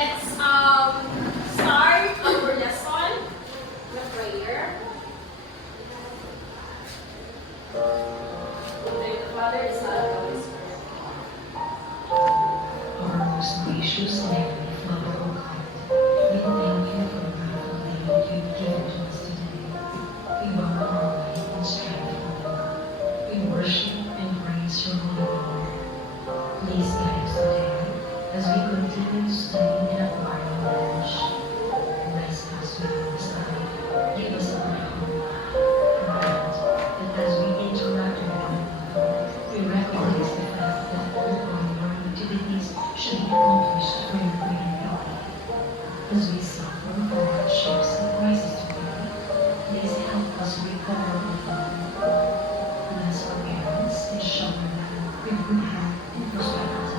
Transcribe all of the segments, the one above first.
let's start our lesson with prayer. Father, the Son, and the Holy Spirit. Our most gracious and heavenly Father, O God, we thank you for the beautiful day that you've given to us today. We welcome our life and strength from you. We worship and praise your holy name. Please guide us today as we continue to study and acquire knowledge. Bless us with wisdom. Give us a good heart. Grant that as we interact with one another, we recognize the fact that all our activities should be accomplished for your greater glory. As we suffer from hardships and crises today, please help us recover with love. Bless our parents and shower them with good health and prosperity.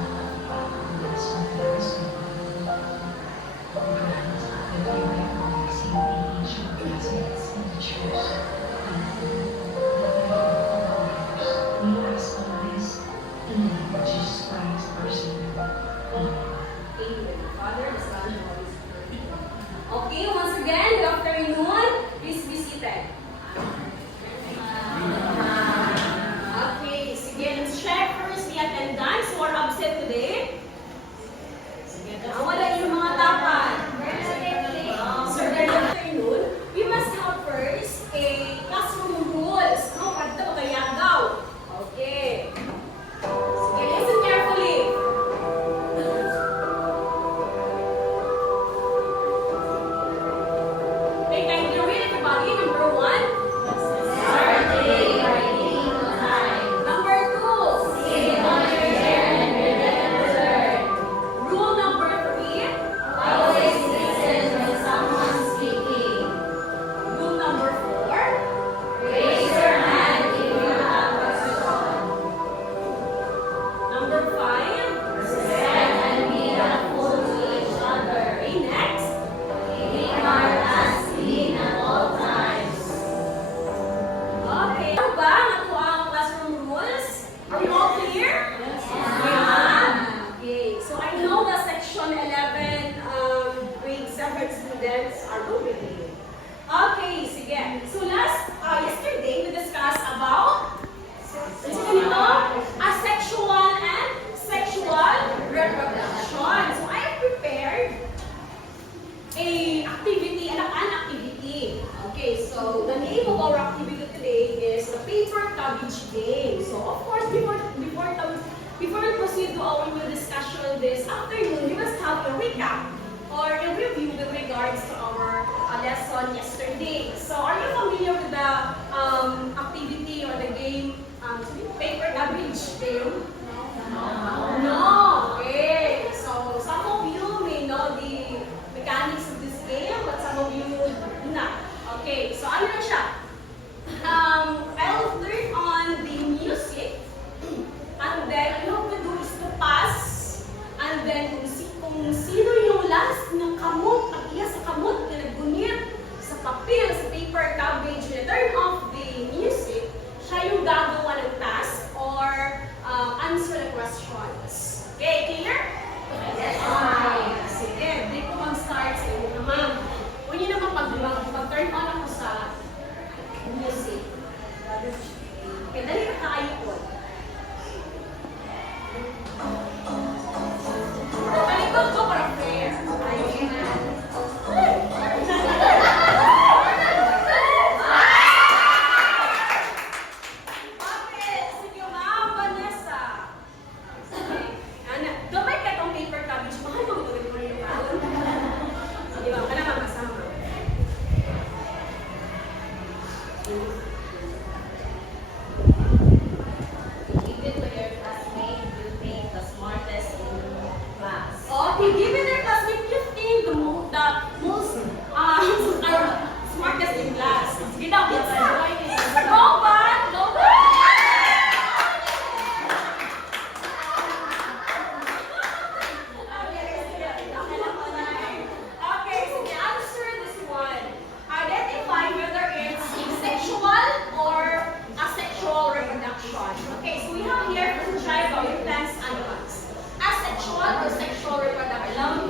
Bless our parents with good health. Grant that we recognize in each of our classmates in the church. And that we help our leaders. We ask all this in the name of Jesus Christ, our Savior. Amen. Amen. Father, the Son, and the Holy Spirit. Okay, once again, good afternoon. Please be seated. Okay, sige, let's check first the attendance who are absent today. Sige, wala yung mga dapat. So, good afternoon. We must have first a classroom rules. No, kanta o kaya daw. Okay. Sige, listen carefully. Take time to read everybody. Number 1. Number 2. Rule number 3. Rule number 4. Number 5. Okay, next. Okay. Ano ba ang ato ang classroom rules? Are you all clear? Yeah. Okay. So I know the section 11 grade 7 students are good with me. Okay, sige. So yesterday we discussed about asexual and sexual reproduction. So I have prepared an activity. Okay, so the name of our activity today is the paper cabbage game. So of course, before we proceed to our new discussion this afternoon, we must have a recap or a review with regards to our lesson yesterday. So are you familiar with the activity or the game, paper cabbage game? No. Okay. So some of you may know the mechanics of this game, but some of you do not. Okay. So ano na siya? I'll learn on the music, and then ano we do is to pass, and then kung sino yung last ng kamot, at iya sa kamot na naggunit sa papel, sa paper cabbage, na turn off the music, siya yung gagawa ng task or answer the questions. Okay, clear? Yes. Okay. Sige, di ko mag-start sa inyo naman. Kung yun naman pag-turn on ako sa music. Okay, dali ka kayo po. Palikod ko para prayer. Ayun na. Sige, ma'am, Vanessa. Sige. Gamay ka itong paper cabbage. Mahal mo ito mo rin ba? Sige, ma'am, ka naman kasama. Okay, given their classmate 15, the most smartest in class. Sige daw, pizza. Go back! Go back! Okay, so the answer this one. Identify whether it's sexual or asexual reproduction. Okay, so we have here from child, plants, animals. Asexual or sexual reproduction.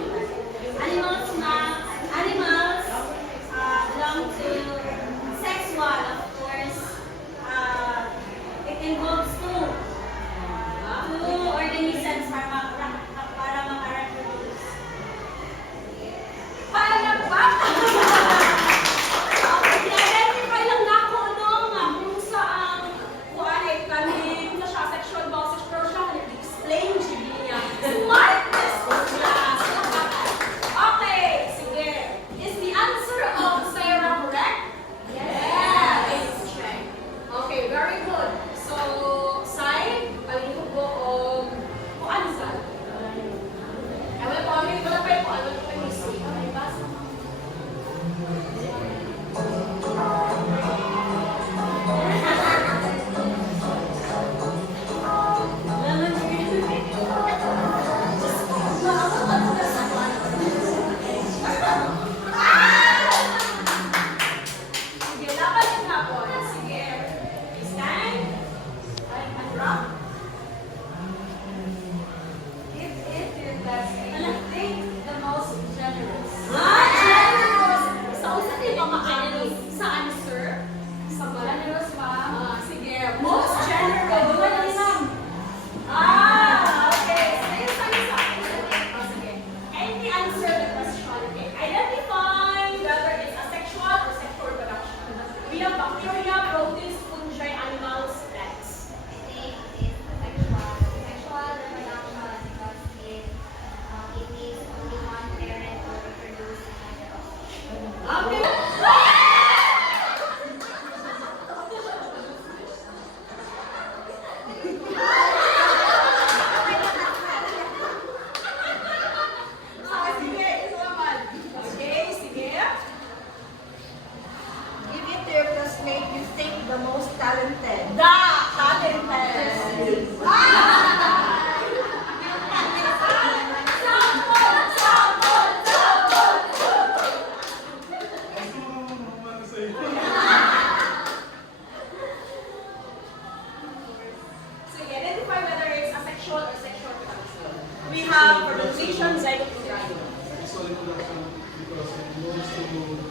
Ryan? Visual introduction because it moves to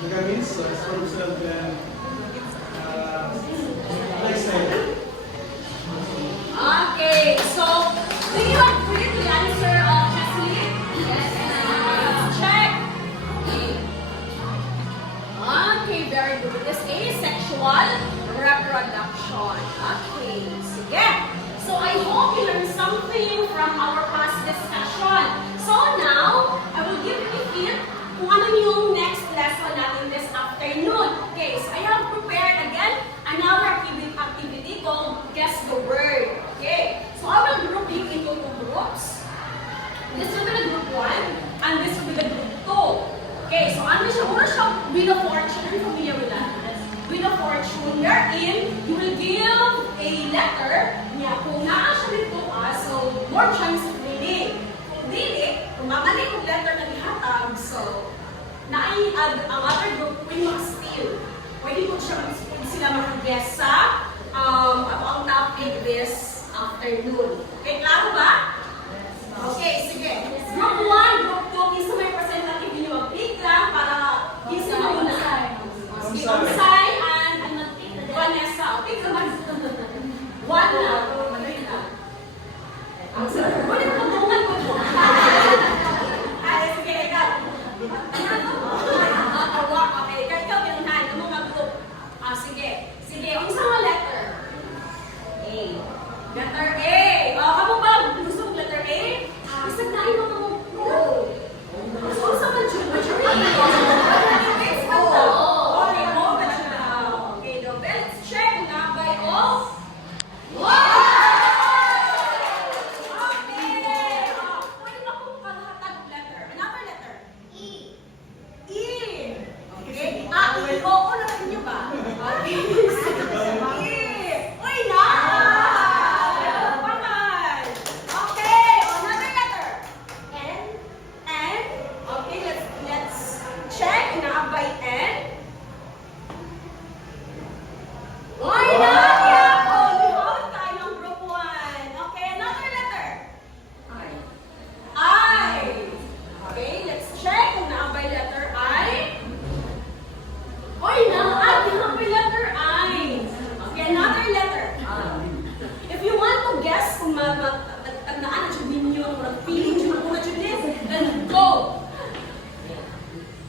vitamins, sperm cell, and lifestyle. Okay, so do you agree with the answer of Chesley? Yes. Check. Okay, very good. This is sexual reproduction. Okay, sige. So I hope you learned something from our past discussion. So now, I will give you a hint kung ano yung next lesson natin this afternoon. Okay, so I have prepared again another activity called Guess the Word. Okay, so I will group you into two groups. This will be the group 1 and this will be the group 2. Okay, so ano siya? Una siya, Wheel of Fortune. Are you familiar with that? Wheel of Fortune. Wherein, you will give a letter niya. Kung naa siya dito, so more chance of winning. Kung dili, kung mamali kong letter na ihatag, so naay ang other group will mag-steal. Pwede po sila mag-guess sa ang topic this afternoon. Okay, klaro ba? Okay, sige. Group 1, group 2, kinsa may representative ninyo mag-pick lang para kinsa mauna. Sige,Onsay and Vanessa. Pick naman. 1 na. Ang sarap. Wala na patungan ko po. Ay, sige, ikaw. Okay, ikaw pinunahan. Ano mo mag-group? Sige. Sige, unsa nga letter? A. Letter A. Kamu ba? Gusto mong letter A? Isag na ino mo. Gusto sa maturity. Okay, mo ba siya? Okay, let's check na by all. Wow! Okay. Pwede ba kung paghatag letter? Another letter? E. E. Okay. Oo na inyo ba? Okay. E. Uy na! Paman! Okay. Another letter? N. N. Okay, let's check na by N. Uy na! Bihawat tayong group 1. Okay, another letter? I. Okay, let's check kung naabay letter I. Oy, naabay letter I. Okay, another letter. If you want to guess kung tandaan na siya ninyo, feeling siya kung na siya then go.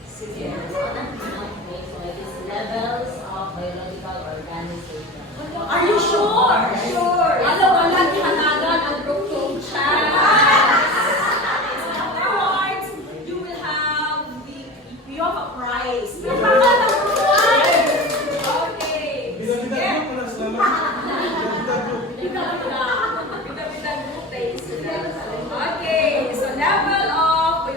Sige. Levels of biological organization. Are you sure? Sure. Alam mo, lagi hanagan ang group 2 siya. So afterwards, you will have a prize. Pinapakal ang group 1. Okay. Bida-bida Sige. group pala salamat. Bida-bida group days. Okay. So level of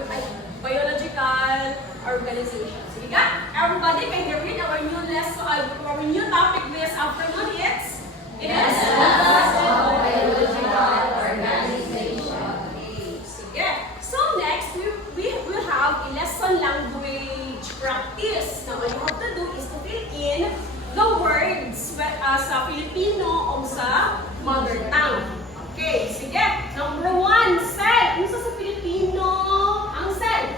biological organization. Sige ka? Everybody, can you read our new lesson, our new topic this afternoon? It's Biological organization. Okay, sige. So next, we will have a lesson language practice. Now, what you have to do is to fill in the words sa Filipino o sa mother tongue. Okay, sige. Number 1, cell. Ano sa Filipino ang cell?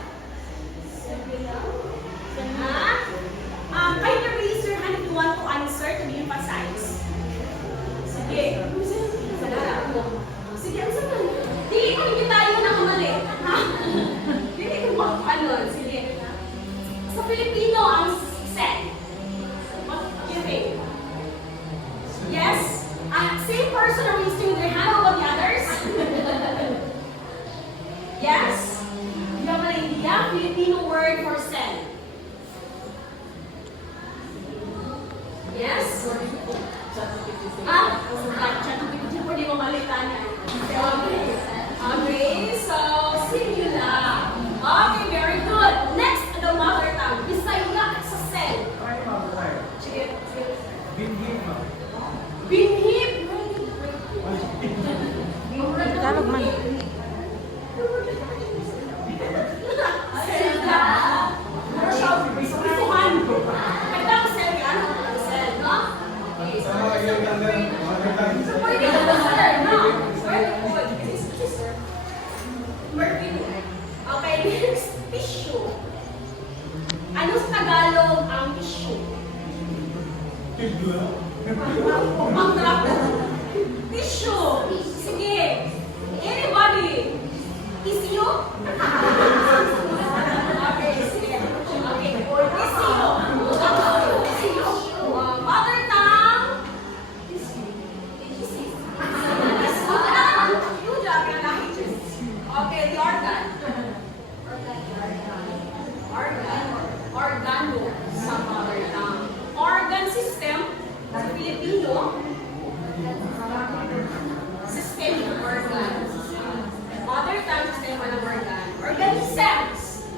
Can you raise your hand if you want to answer to be emphasized? Sige. Sige, ang sabi. Dili ko hindi tayo nakamali. Dili ko sige. Sa Filipino, ang cell. What do you think? Yes? Same person are raising their hand. How about the others? Yes? You have an idea? Filipino word for cell. Yes? Pwede mo malitan yan. Okay, so singular. Okay, very good. Next, the mother tongue. Bisaya sa cell. Sige. Binhib. Tagalog man. Murphy. Pang-drop. Tissue. Sige. Anybody? Tissue? Okay, sige. Okay. Tissue. Mother tongue. Okay, the organ. Organo sa mother tongue. Organ system sa Filipino. System ng organ. Mother tongue system ng organ. Organisms.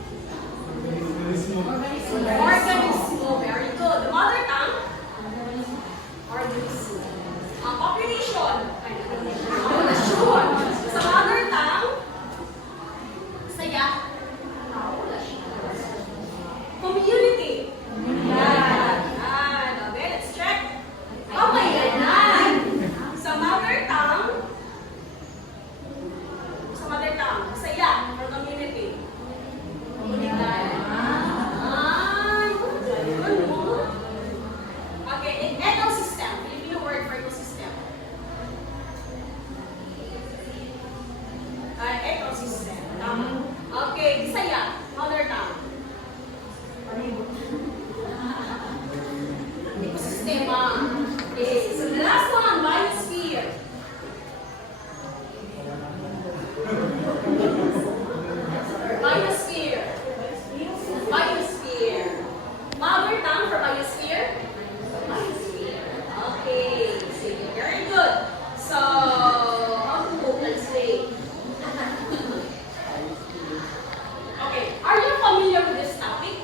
Organismo. Very good. The mother tongue. Organism. Population. Population. Sa mother tongue. Saya. Community. Okay, let's check. Pamayanan. Sa mother tongue. Saya. Or community. Komunidad. Okay, ecosystem. Filipino word for ecosystem. Ecosystem. Okay, Bisaya. Mother tongue. Ecosistema. Okay, so the last one, biosphere. Biosphere. Biosphere. Mother tongue for biosphere? Biosphere. Okay, sige, very good. So, how to translate? Okay, are you familiar with this topic?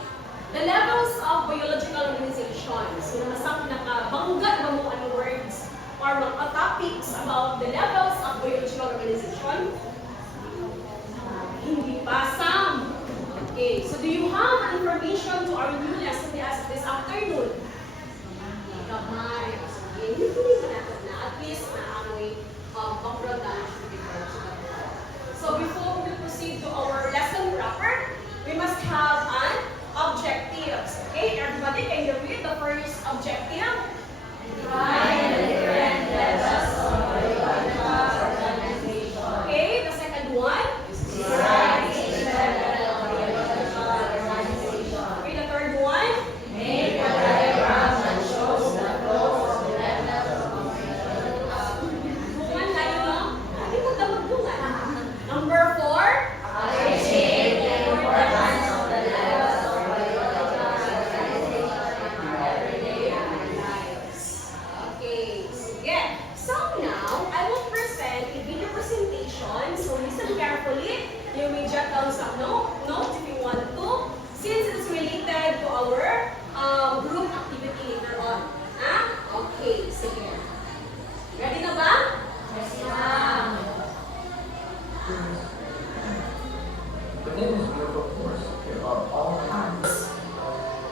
The levels of biological organization. So, nasa nakabangga ba mo ano words or mga topics about the levels of biological organization? Hindi pa, Sam. Okay, so do you have information to our new lesson this afternoon? Kamay. Okay, hindi pa natin na. At least na amoy background na. So before we proceed to our lesson proper, we must have an objectives. Okay, everybody, can you read the first objective? Define the different levels of biological organization. Okay, the second one? Describe each level of biological organization. Okay, the third one? Make a diagram that shows the growth of the levels of biological Bungan tayo, no? Hindi ko damag bungan. Number 4? appreciate the importance of the levels of biological organization in our everyday lives. Okay, sige. So now, I will present a video presentation. So listen carefully. You may jot down some notes if you want to, since it is related to our group activity later on. Okay, sige. Ready na ba? Yes, ma'am. Within this beautiful forest, there are all kinds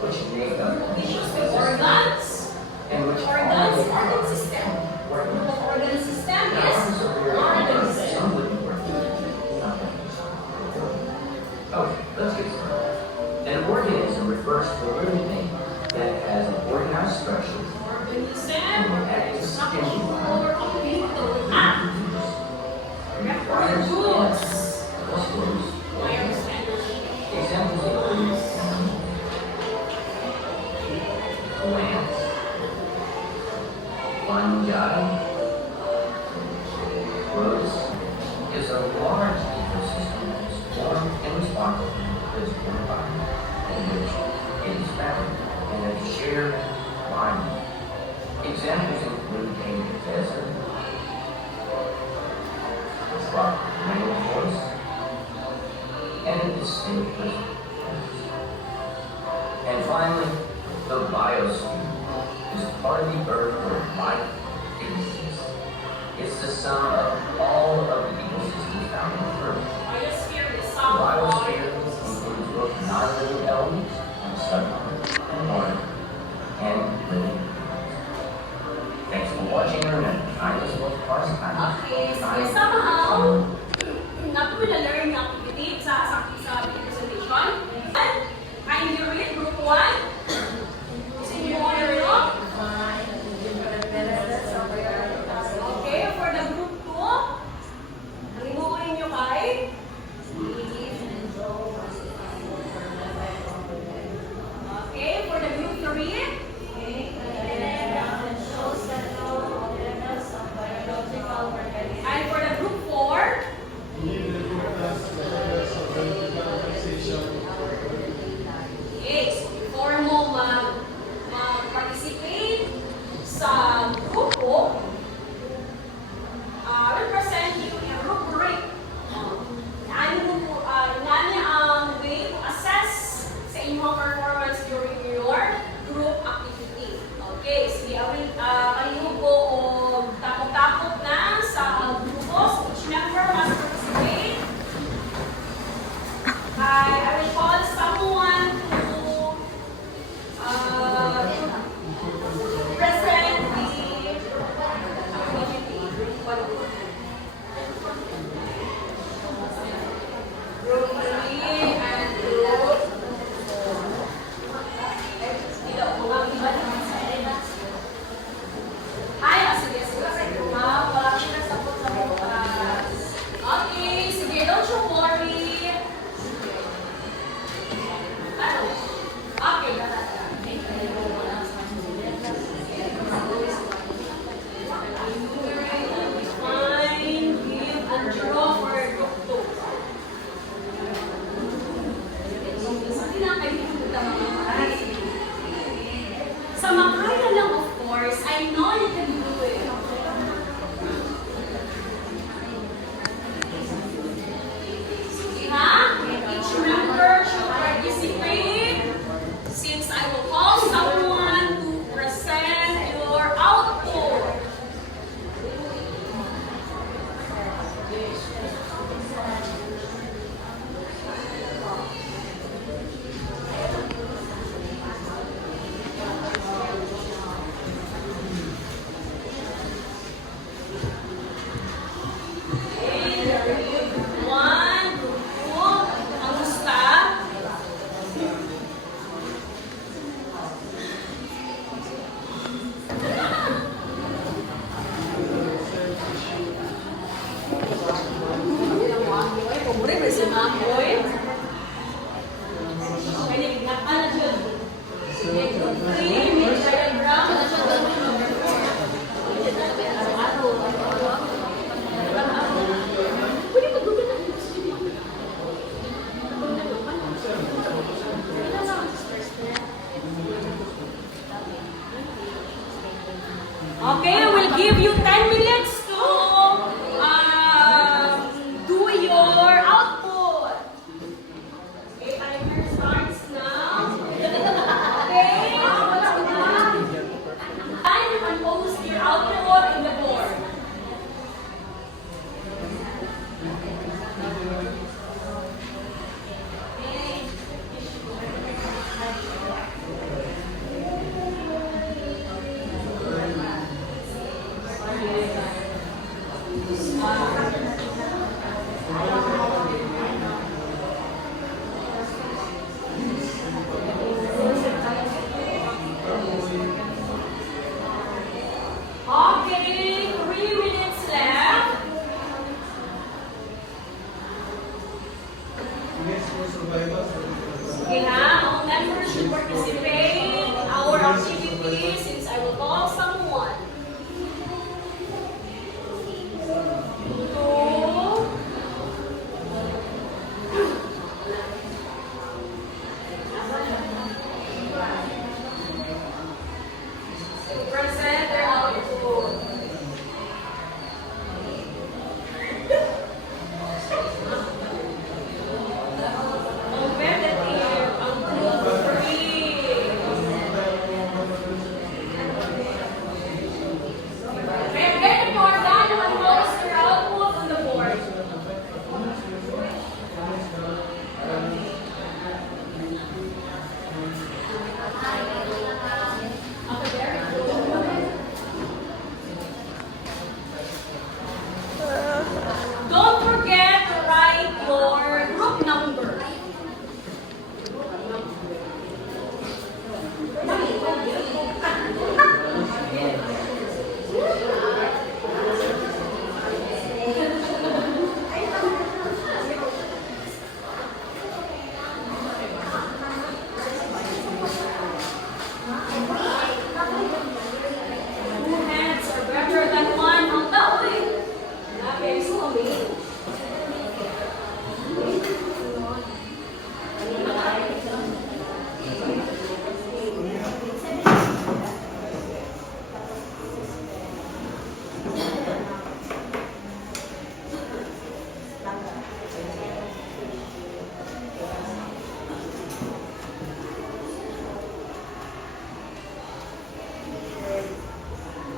which make up Tissues with organs. and which Organ all system. organs. Organ system Now, is organs are very organ important. system. Some living organisms, nothing. Okay, let's get started. An organism refers to a living thing that has an organized structure Organism is structure or complete. Reproduce. I understand. Examples include plants, fungi, growth is a large ecosystem that is formed and responsible for the physical environment in which it is found and a shared environment. Examples include a desert, rock rainforest, and a deciduous forest. And finally, the biosphere is part of the earth where life exists. It's the sum of all of the ecosystems found on Earth. Biosphere is The some biosphere includes both non-living elements and substance and water and living things. Thanks for watching our kindness was pastime. Okay, sige. Somehow, nato mo na-learn yung activity sa video presentation. Kindly read group 1. Gusto niyo mo na rin? Yes, for survival. Okay ha, all members should participate in our activities since I will call someone. 2. Present their output. Competitive ang group 3. Very important to post your output on the board. Okay, very good. Don't forget to write your group number. Two hands are better than one. Ang taoy. Okay, so amazing.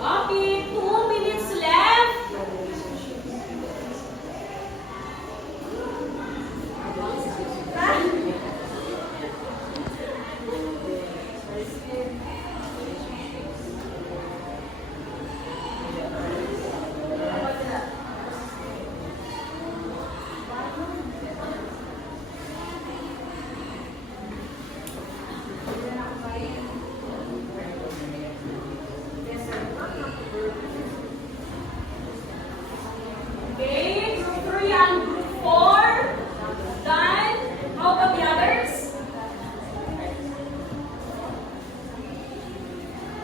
Okay, 2 minutes left. Okay, group 3 and group 4. Done. How about the others?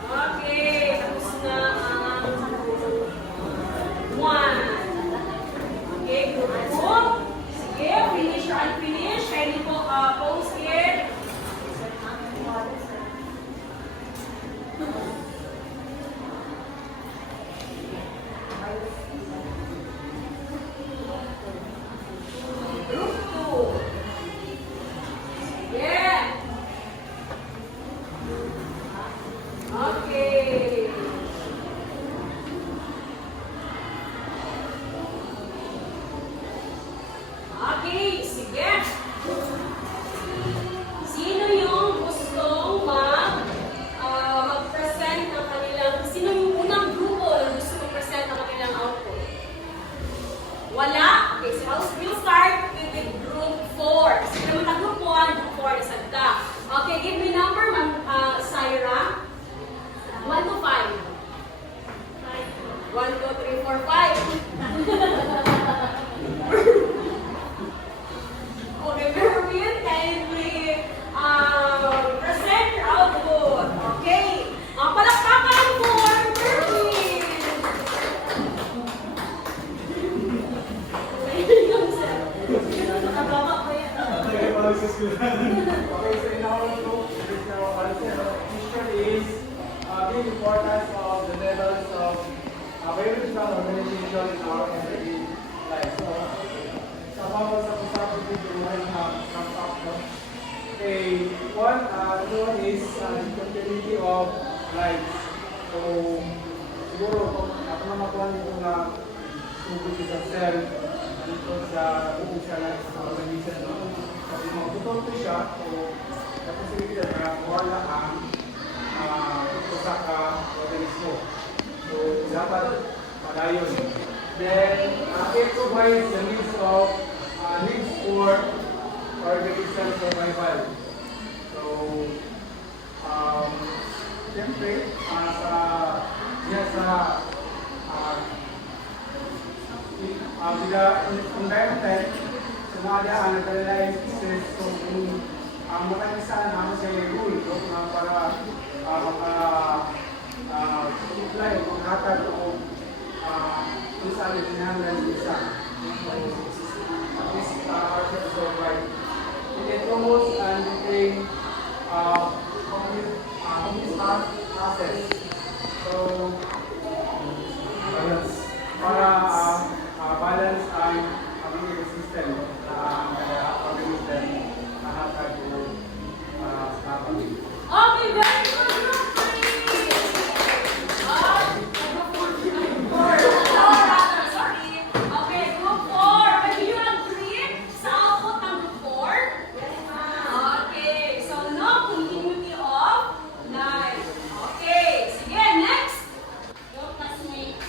Okay, tapos na ang group 1. Okay, group 2. Sige, finish or unfinish. Ready po, post it. Group 2. Yeah. Okay. Okay, sige. Sino yung gustong mag-present ng kanilang, sino yung unang grupo na gusto mag-present ng kanilang output? Wala? Okay, so we'll start with the group 4. Kasi naman na group 1, group 4 na sagda. Okay, give me number, Syra. 1 to 5. 1, 2, 3, 4, 5. Okay, Mervin, kindly present your output. Okay. Palakpakan for Mervin. Nakababa ko yan. Okay, so in our group, question is the importance of the levels of biological organization in our everyday life. So, sa bawat sa usapin dito, comes up. Okay, one is the continuity of life. So, siguro, kung ako na makuha nito na tubig sa cell, dito sa buong siya lang sa organism. Kasi magputol ko siya, so, the possibility na wala ang usa ka organismo. So, dapat padayon. Then, it provides the needs for organism survival. So, siyempre, environment, sa mga diyan, nagdala stress. So, ang makakisahan naman sa rule, no? Para supply, maghatag o kung saan itinahanggan isa. At least, our church so right. It promotes and maintain communist process. So, balance. Para balance ang community system na pag-imitan na hatag o kapag. Okay, very good, group 3! Sorry. Okay, group 4. Pwede nyo agree sa output ng group 4? Okay, so no continuity of life. Okay, sige, next. Your classmate, these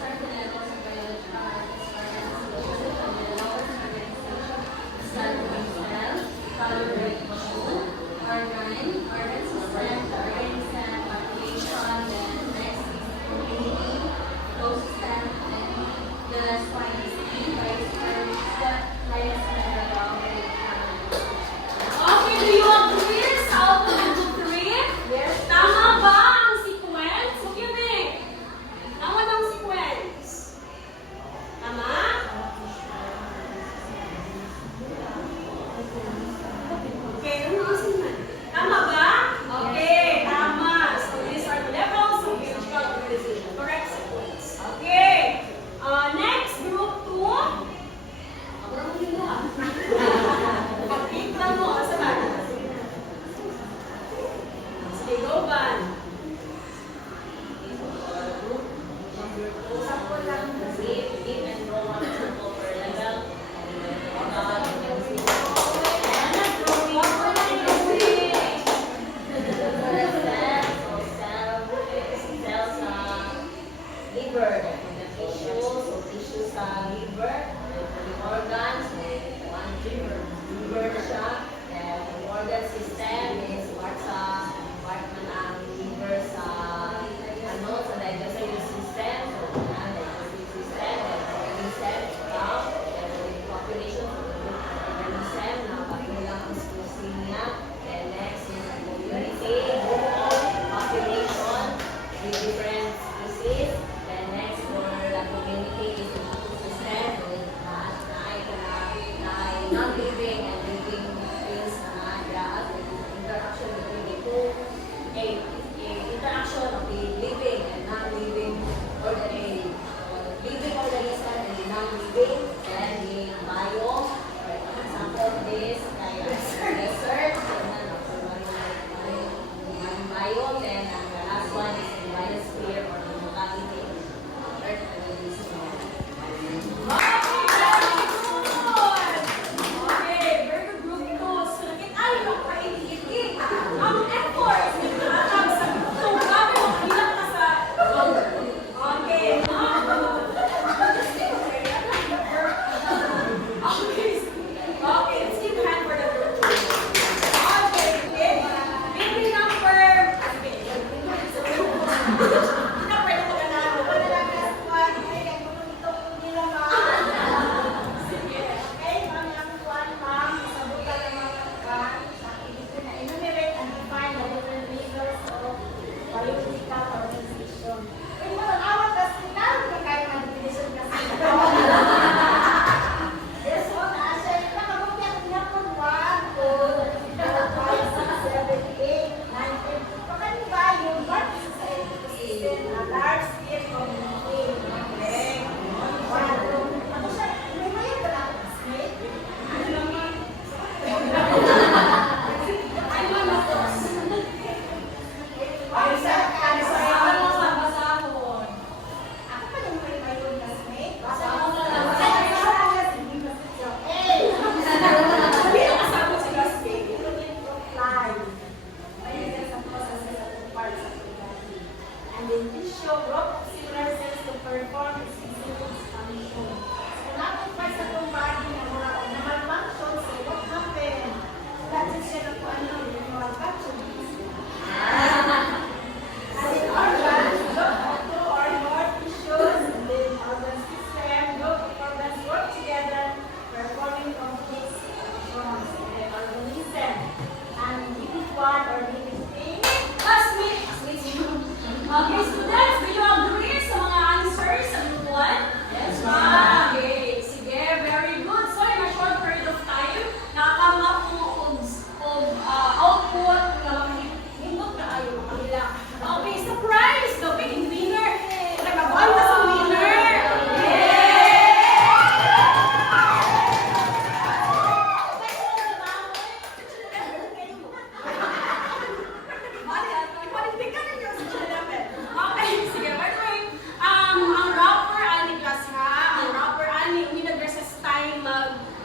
are the levels of biological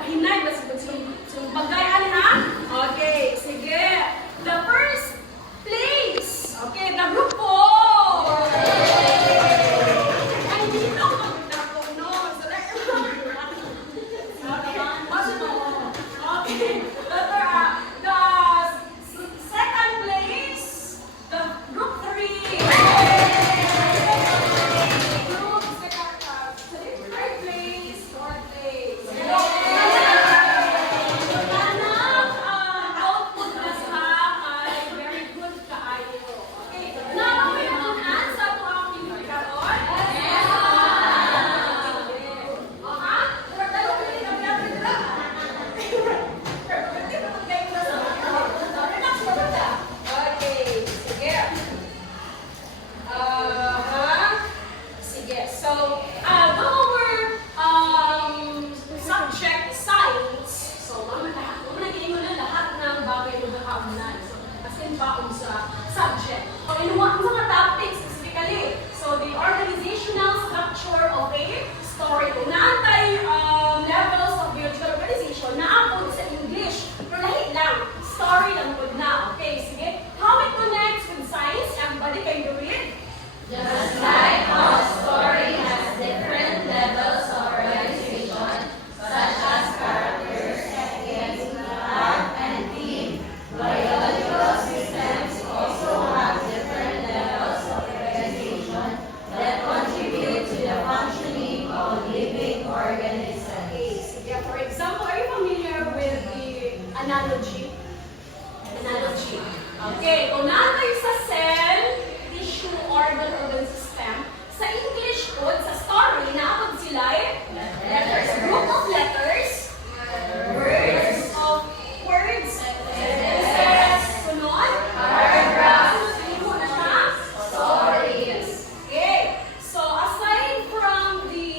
Pahinay ba sa bagayan ha? Okay, sige. The first place. Okay, the grupo. Ay, dito ako magtapuno. Okay. The second place, the group 3. Group third place, fourth place. Output na sa ay very good kaayo. Okay. Now, may unan sa ito ang pinag karon. Okay, sige. Sige. So, go over subject science. So, mamagay mo na lahat ng bagay na nakaunan. So, as in baon sa subject. So, inuwa ang mga topics specifically. So, the organizational structure of a story. Kung naantay levels of biological organization, naapod sa English. Pero lahi lang. Story lang po na. Okay, sige. How it connects with science? Everybody, can you read? Just like how a story has different levels of organization, such as characters, themes, plot, and theme, biological systems also have different levels of organization that contribute to the functioning of living organisms. Okay, sige. For example, are you familiar with the analogy? Analogy. Okay, kung natin sa cell, tissue, organ, system, sa English po, sa story, naabot sila letters. Group of letters. Words of words. Sentences. Sunod. Paragraphs. Sunod mo na siya. Stories. Okay. So, aside from the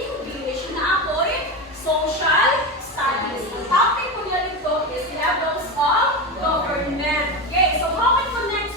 English, naapoy social studies. Ang topic po nila dito is levels of government. Okay, so how it connects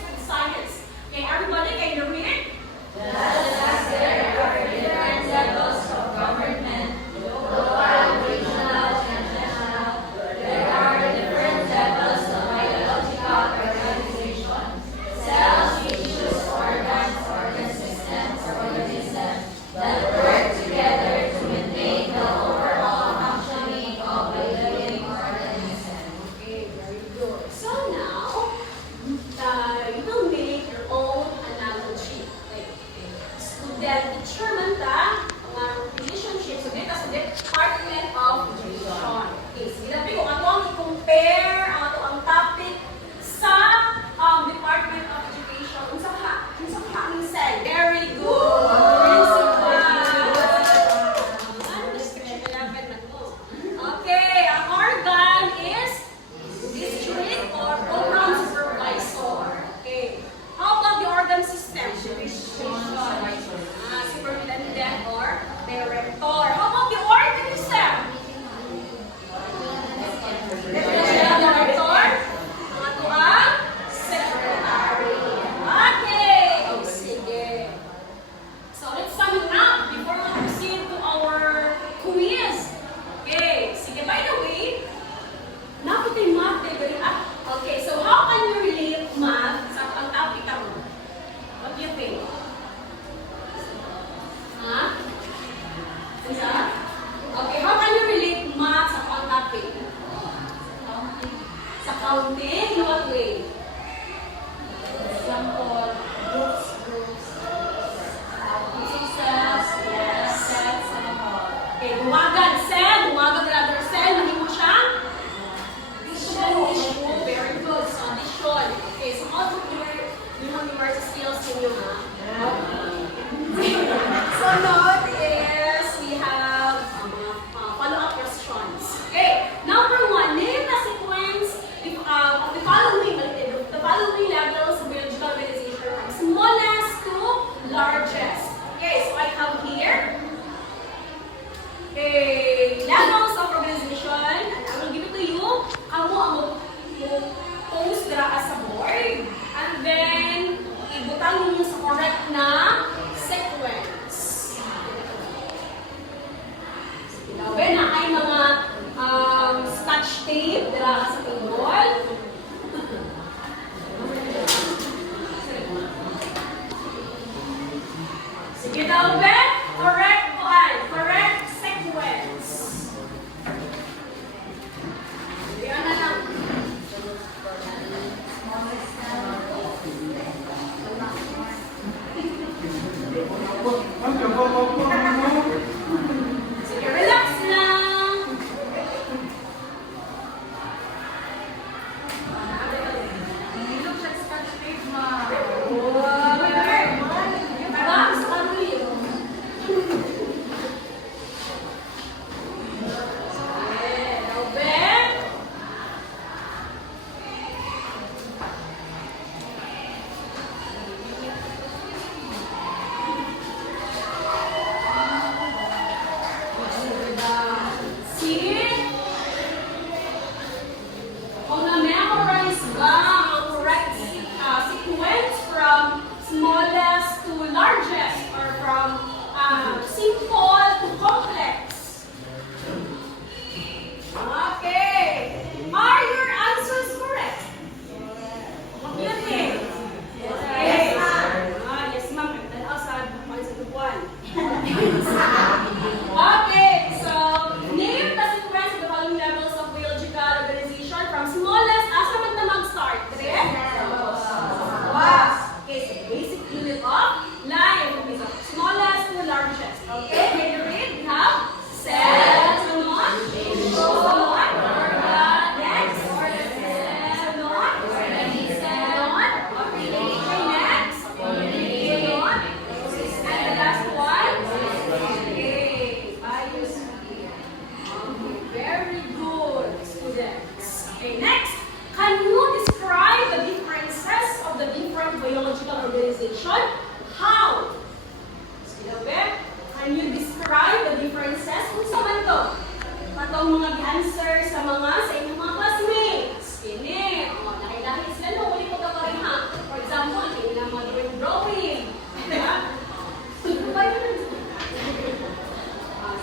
answer sa inyong mga classmates. Kini, lahi-lahi sila no, uli ko kaparin ha. For example, kini na mga drawing. Diba?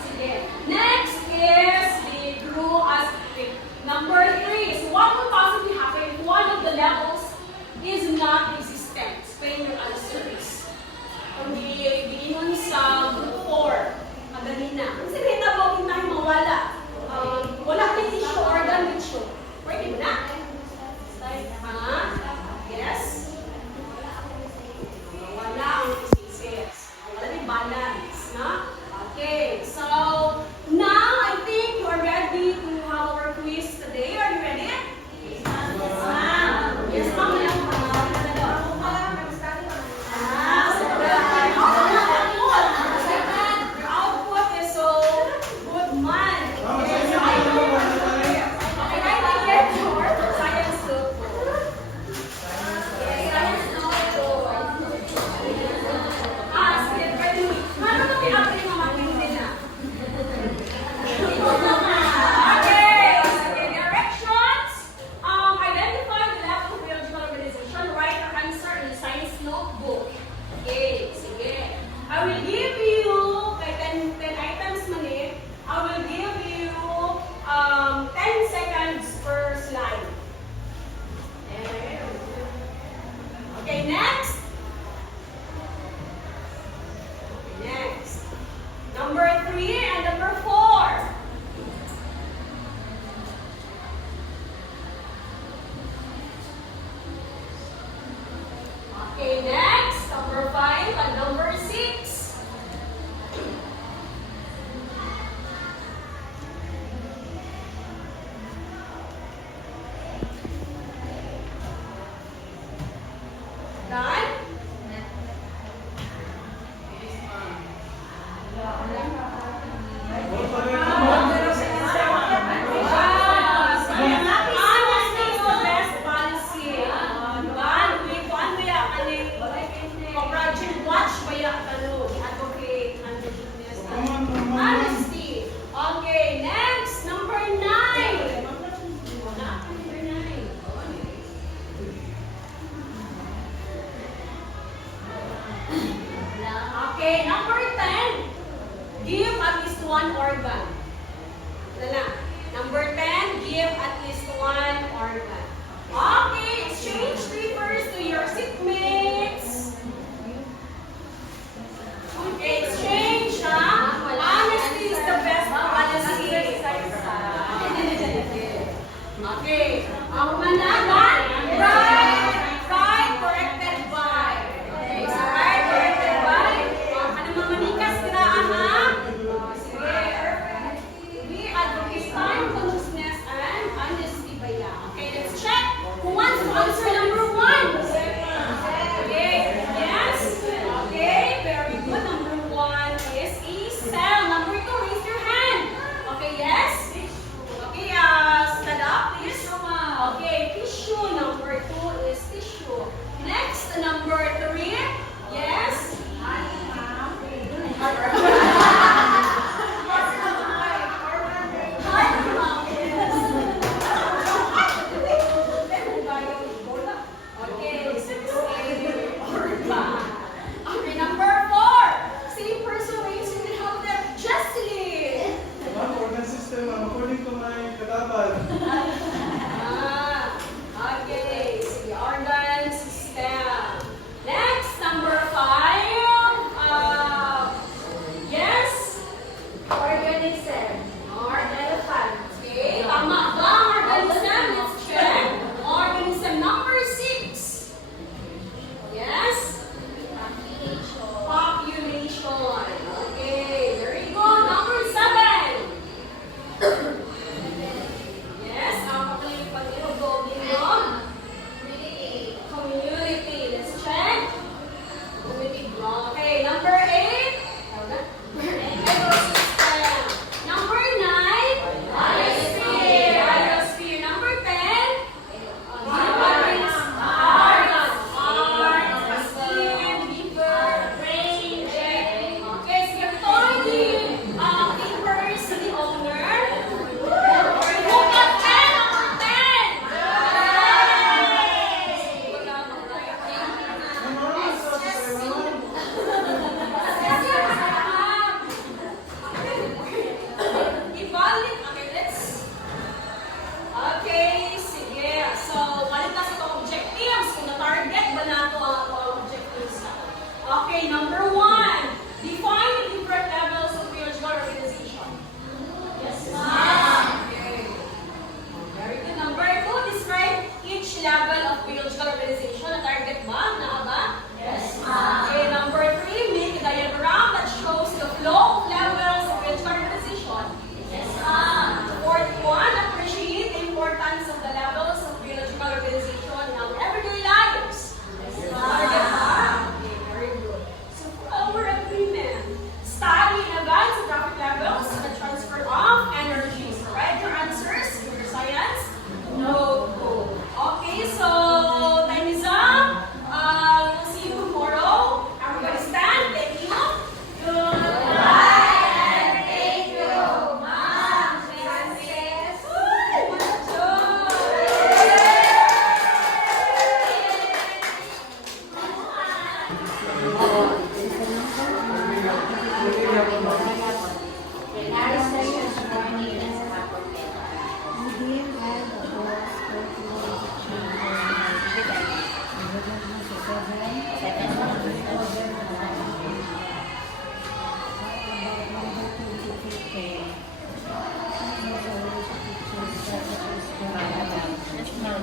Sige. Next is the crew as number 3. So what will possibly happen if one of the levels is not existent? Explain your answers. Kung giingon sa group 4, madali na. Ang sabihin na po, hindi tayo mawala. Wala kang tissue or organ tissue. Pwede mo na? Yes? Wala ang diseases. Wala rin balance. Na? Okay, so now I think you are ready to have our quiz today. Are you ready? Yes, ma'am. Yes, ma'am. Your output is so good, man. Okay, I think get your science notebook. Science notebook. Sige, pwede mo. Ano ba pinapin yung mga pinili na? Okay, directions. Identify the level of biological organization. Write your answer in the science notebook. Okay, sige. I will give you, kay 10 items man eh, I will give you 10 seconds per slide. Okay, next. Next. Number 3 and number 4. Okay, next. Number 5 and number 6. Done? Honesty is the best policy. Project watch baya advocate honesty. Okay, next number 9. Number 9. Okay, number 10. Give at least one organ. Number 10, give at least one organ. Okay, exchange papers to your seatmates. Okay, exchange, ha? Honesty is the best policy. Okay, ang managan, right corrected by. Okay, so right corrected by. Ano mga manikas ka na, ha? Sige. So, walit na sa itong objectives. Kung na-target ba na ito ang objectives na. Okay, number 1. Define the different levels of biological organization. Yes, ma'am. Okay. Very good. Number 2. Describe each level of biological organization. Na-target ba? Na. Yes, ma'am. Okay, number 3. Make a diagram that shows the flow of levels of biological organization. Yes, ma'am. Fourth one, appreciate the importance of the levels of biological organization in our everyday lives. Yes, Target, ma'am. ha? Okay, very good. So for our agreement, study in advance the traffic levels and the transfer of energies. Write your answers in your science notebook. Okay, so time is up. We'll see you tomorrow. Everybody stand. Thank you. Goodbye. Thank you, Ma'am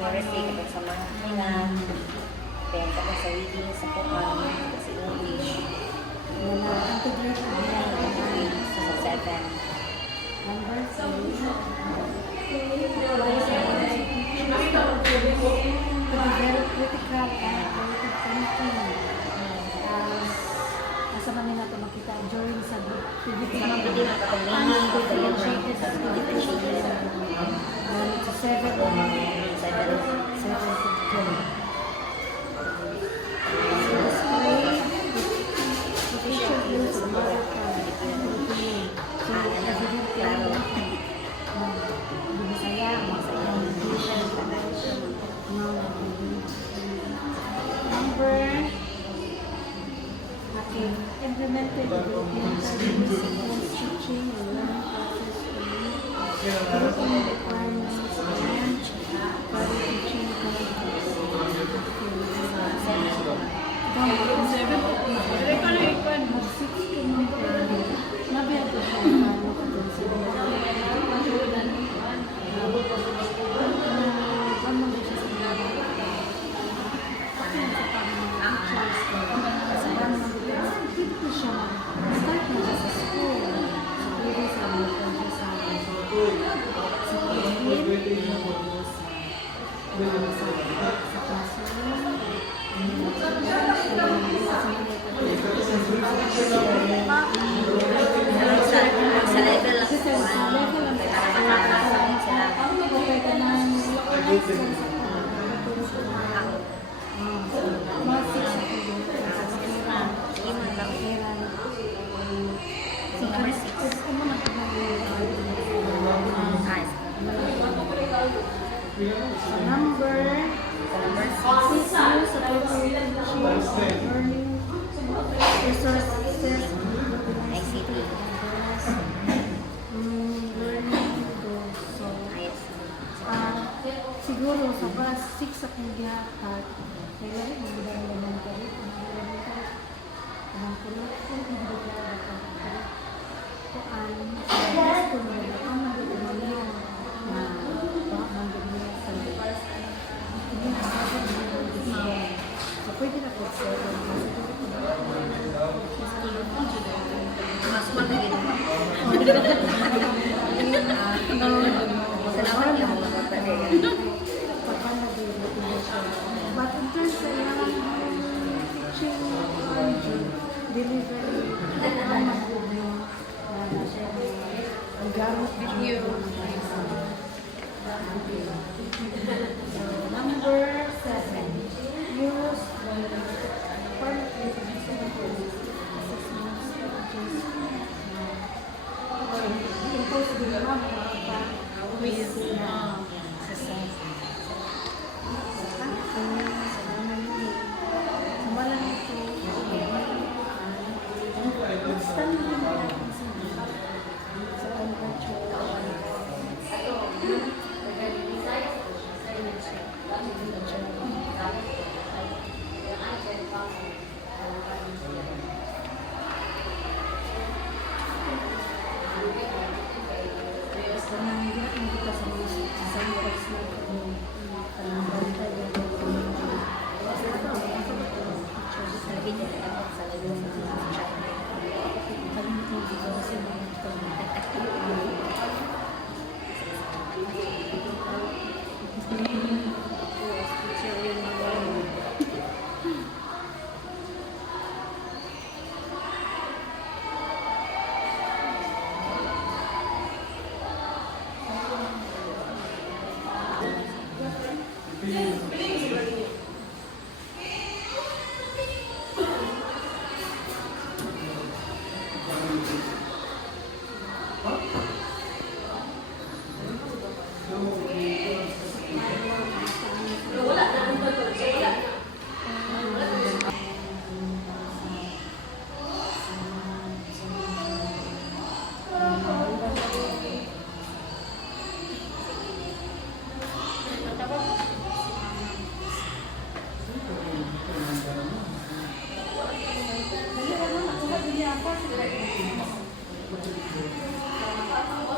Frances. Sa mga kainan, then tapos sa reading, sa Quran, sa English. So, 7. Very critical and creative thinking. Nasa Manila ito makita during sa activity. Hindi na kapag-learning, Differentiated activities. Sa 7 to 10. Implemented teaching and learning process curriculum requirements and teaching sa level lang Sa level ang number 6 use appropriate learning resources ICT. learning goals. So, siguro sa para 6 akong gihatag kaya magdala naman kami ang kulot ko magdala ko kuan sa ko na ang magdala niya na magdala sa so pwede na po sa Mas magiging. Salamat yung mga kapatid. But in terms of teaching delivery, ang gamit video. Number 7. Use Wala na ang bato.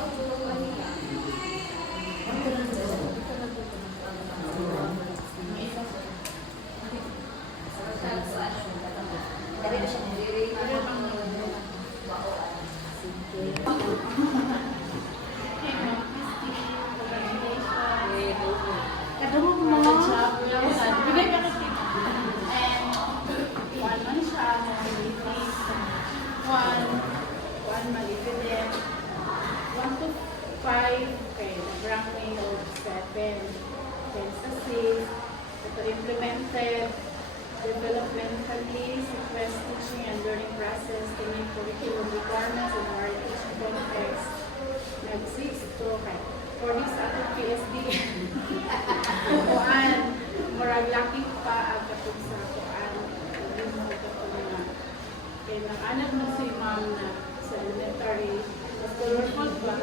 So, wala na. Kadungog mo. One maliit. 1 to 5, okay, nag-rank me of 7. Then sa 6, ito implemented developmentally, sequence teaching and learning process, tingin curriculum requirements and our teaching context. Nag-6 ito, okay. For this atong PSD, kuan, murag laki pa ang katong sa kuan. Hindi mo katong nga. Kaya nakaanap mo si ma'am na sa elementary, sa colorful ba?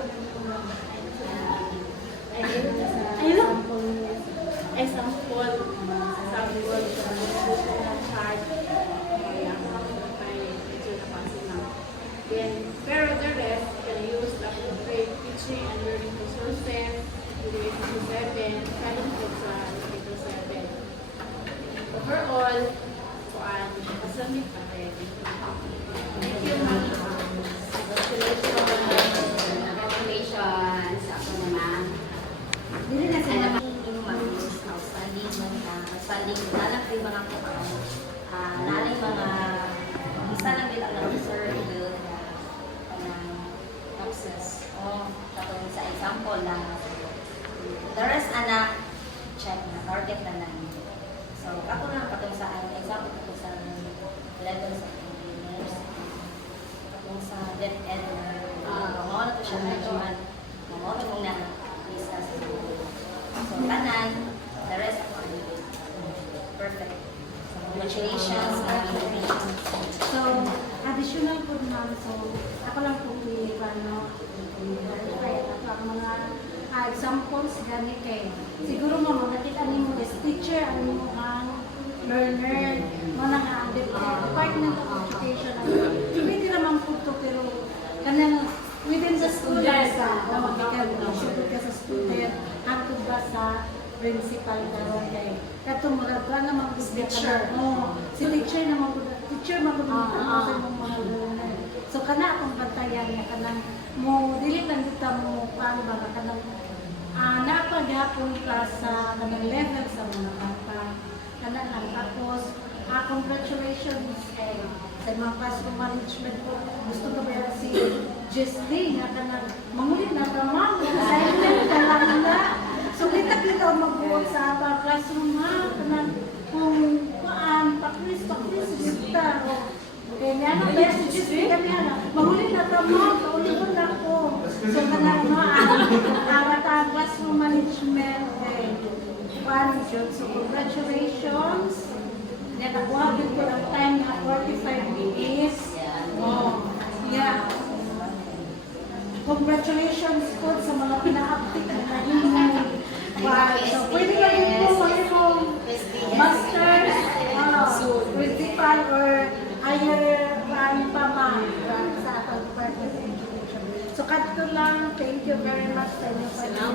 Ay, sample sa chart. Kaya, medyo napansin lang. Then, pero the rest, you can use appropriate teaching and learning resources, related to 7, childhood sa related to 7. Overall, kuan, masamit pa rin. Thank you, ma'am. Congratulations sa ako naman. Dili na sila. Outstanding nalang yung mga kukaan. Nalang mga isa lang din ang reserve build process. O, katong sa example na the rest anak check na target na lang. So, ako na katong sa example katong sa level sa engineers. Katong sa DepEd mga na to siya medyo mga mong na discuss. So, kanan, the rest ako perfect. So, congratulations. So, additional po naman. So, ako lang po ang mga examples gani kay siguro mo nakita nimo as teacher ano ang learner mo nang ang department of education pwede naman po to pero kanang within the school sa magkakaroon ka sa student hangtod ba sa principal karon kay katong murag na mag teacher si teacher na mag teacher magudto sa imong mga learner so kana akong bantayan nga kanang mo dili lang kita mo paano ba kanang napaghapon ka sa kanang level sa mga bata kana lang tapos congratulations sa mga classroom management ko gusto ko ba si Jesly nga kanang mangulit na tamang assignment ka lang na so kita magbuot sa classroom ha kanang kung paklis kita kaya niya na messages kaya niya na mangulit na tamang kaulikon na ko so kanang classroom management so congratulations nakuha din ko ng time na 45 minutes yeah congratulations po sa mga pina-update na nahihingay so pwede ka din po ato lang. Thank you very much sa inyo. Salamat.